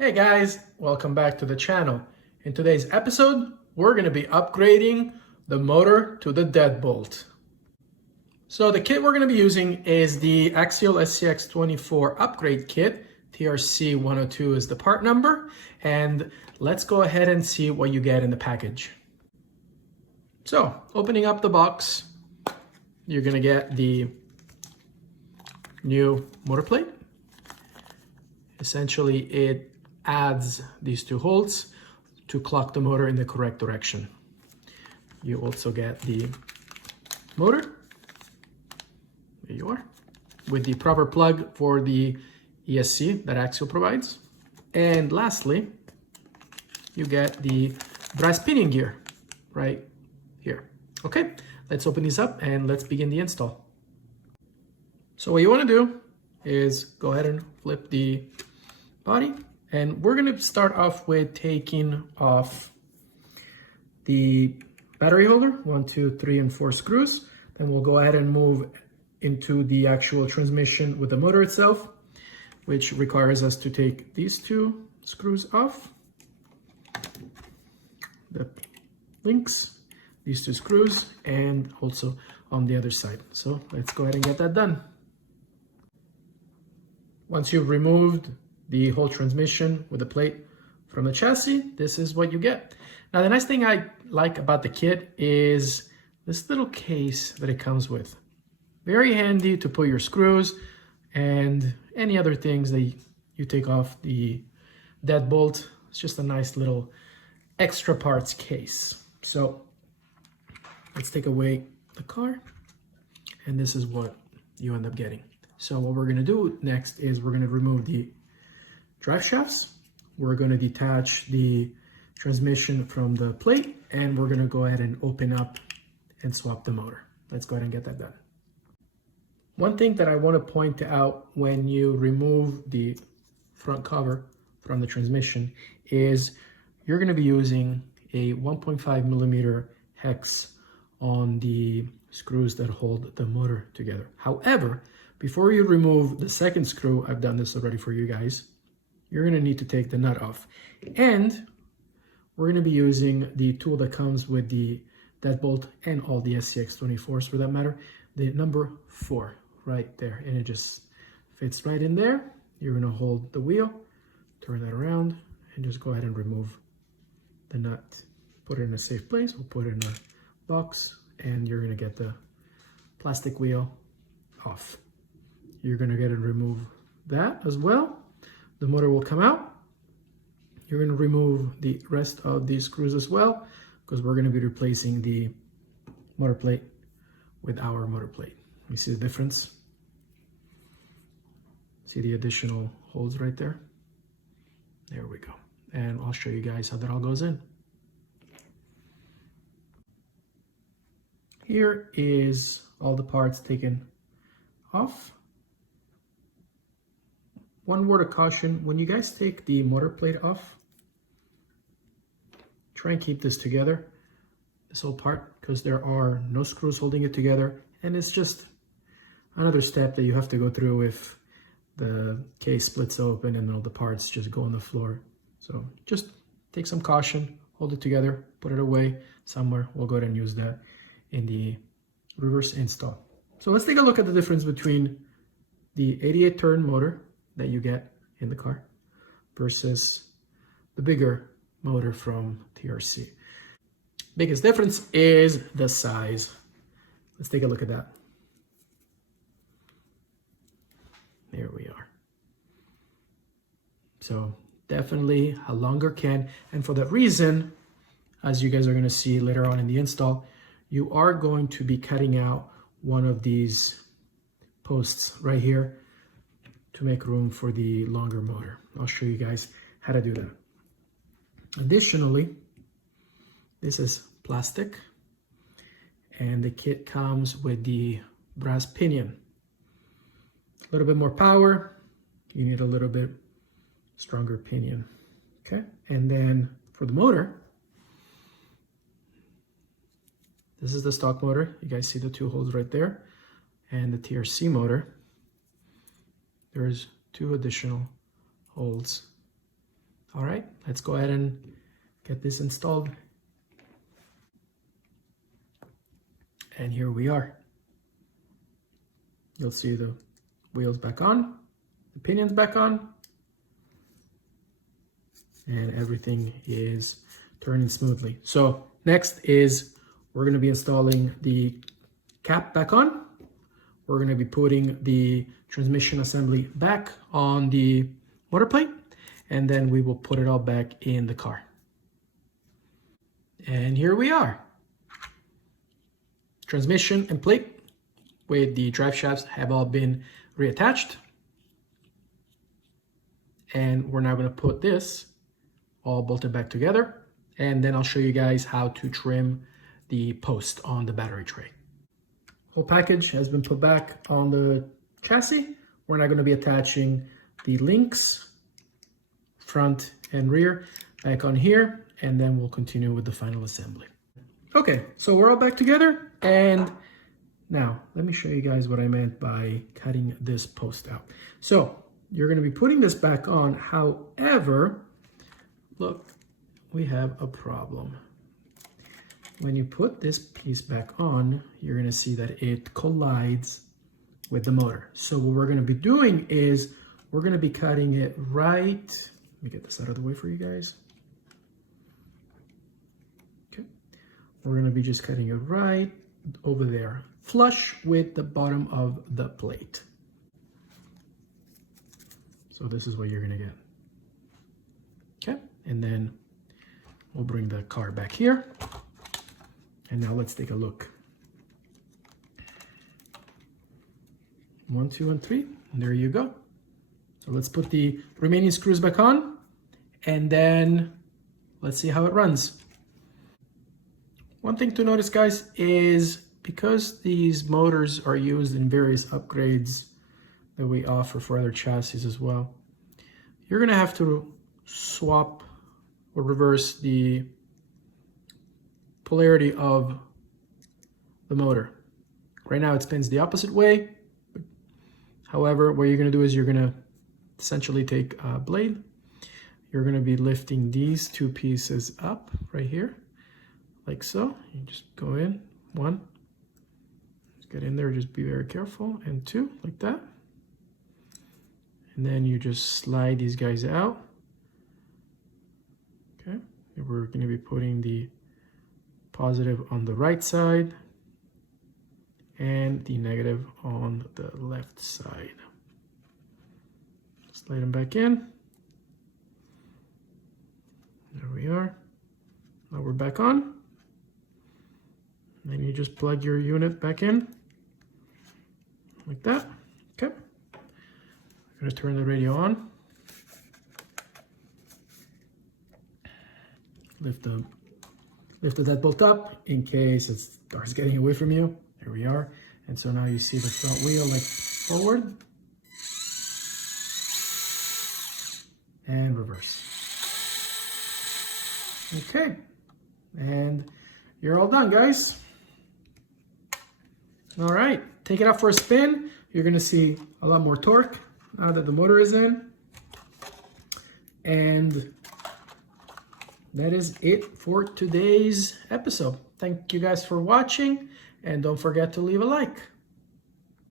Hey guys, welcome back to the channel. In today's episode, we're going to be upgrading the motor to the Deadbolt. So the kit we're going to be using is the Axial SCX24 Upgrade Kit. TRC-102 is the part number, and let's go ahead and see what you get in the package. So opening up the box, you're going to get the new motor plate. Essentially, it adds these two holes to clock the motor in the correct direction. You also get the motor, there you are, with the proper plug for the ESC that Axial provides. And lastly, you get the brass pinion gear right here. Okay, let's open these up and let's begin the install. So what you want to do is go ahead and flip the body. And we're going to start off with taking off the battery holder, 1, 2, 3, and 4 screws. Then we'll go ahead and move into the actual transmission with the motor itself, which requires us to take these two screws off, the links, these two screws, and also on the other side. So let's go ahead and get that done. Once you've removed the whole transmission with the plate from the chassis, this is what you get. Now, the nice thing I like about the kit is this little case that it comes with. Very handy to put your screws and any other things that you take off the Deadbolt. It's just a nice little extra parts case. So let's take away the car, and this is what you end up getting. So what we're gonna do next is we're gonna remove the drive shafts. We're going to detach the transmission from the plate, and we're going to go ahead and open up and swap the motor. Let's go ahead and get that done. One thing that I want to point out when you remove the front cover from the transmission is you're going to be using a 1.5 millimeter hex on the screws that hold the motor together. However, before you remove the second screw, I've done this already for you guys, you're going to need to take the nut off. And we're going to be using the tool that comes with the Deadbolt and all the SCX24s for that matter, the number 4 right there. And it just fits right in there. You're going to hold the wheel, turn that around, and just go ahead and remove the nut. Put it in a safe place. We'll put it in a box, and you're going to get the plastic wheel off. You're going to get and remove that as well. The motor will come out. You're going to remove the rest of these screws as well, because we're going to be replacing the motor plate with our motor plate. You see the difference? See the additional holes right there? There we go. And I'll show you guys how that all goes in. Here is all the parts taken off. One word of caution, when you guys take the motor plate off, try and keep this together, this whole part, because there are no screws holding it together, and it's just another step that you have to go through if the case splits open and all the parts just go on the floor. So just take some caution, hold it together, put it away somewhere. We'll go ahead and use that in the reverse install. So let's take a look at the difference between the 88 turn motor that you get in the car versus the bigger motor from TRC. Biggest difference is the size. Let's take a look at that. There we are. So definitely a longer can, and for that reason, as you guys are going to see later on in the install, you are going to be cutting out one of these posts right here to make room for the longer motor. I'll show you guys how to do that. Additionally, this is plastic, and the kit comes with the brass pinion. A little bit more power, you need a little bit stronger pinion. Okay, and then for the motor, this is the stock motor. You guys see the two holes right there, and the TRC motor, there's 2 additional holes All right, let's go ahead and get this installed. And here we are. You'll see the wheels back on, the pinions back on, and everything is turning smoothly. So next is we're going to be installing the cap back on. We're going to be putting the transmission assembly back on the motor plate, and then we will put it all back in the car. And here we are. Transmission and plate with the drive shafts have all been reattached. And we're now going to put this all bolted back together. And then I'll show you guys how to trim the post on the battery tray. Whole package has been put back on the chassis. We're now going to be attaching the links, front and rear, back on here, and then we'll continue with the final assembly. Okay, so we're all back together, and now let me show you guys what I meant by cutting this post out. So you're going to be putting this back on. However, look, we have a problem. When you put this piece back on, you're going to see that it collides with the motor. So what we're going to be doing is we're going to be cutting it right. Let me get this out of the way for you guys. Okay. We're going to be just cutting it right over there, flush with the bottom of the plate. So this is what you're going to get. Okay. And then we'll bring the car back here. And now let's take a look. 1, 2, and 3. And there you go. So let's put the remaining screws back on, and then let's see how it runs. One thing to notice, guys, is because these motors are used in various upgrades that we offer for other chassis as well, you're going to have to swap or reverse the polarity of the motor. Right now it spins the opposite way. However, what you're going to do is you're going to essentially take a blade. You're going to be lifting these two pieces up right here, like so. You just go in, 1, just get in there, just be very careful, and 2, like that. And then you just slide these guys out. Okay, and we're going to be putting the positive on the right side and the negative on the left side. Slide them back in. There we are. Now we're back on. Then you just plug your unit back in like that. Okay. I'm going to turn the radio on. Lift the deadbolt up in case it starts getting away from you. There we are. And so now you see the front wheel like forward and reverse. Okay. And you're all done, guys. All right. Take it out for a spin. You're going to see a lot more torque now that the motor is in. And that is it for today's episode. Thank you guys for watching, and don't forget to leave a like.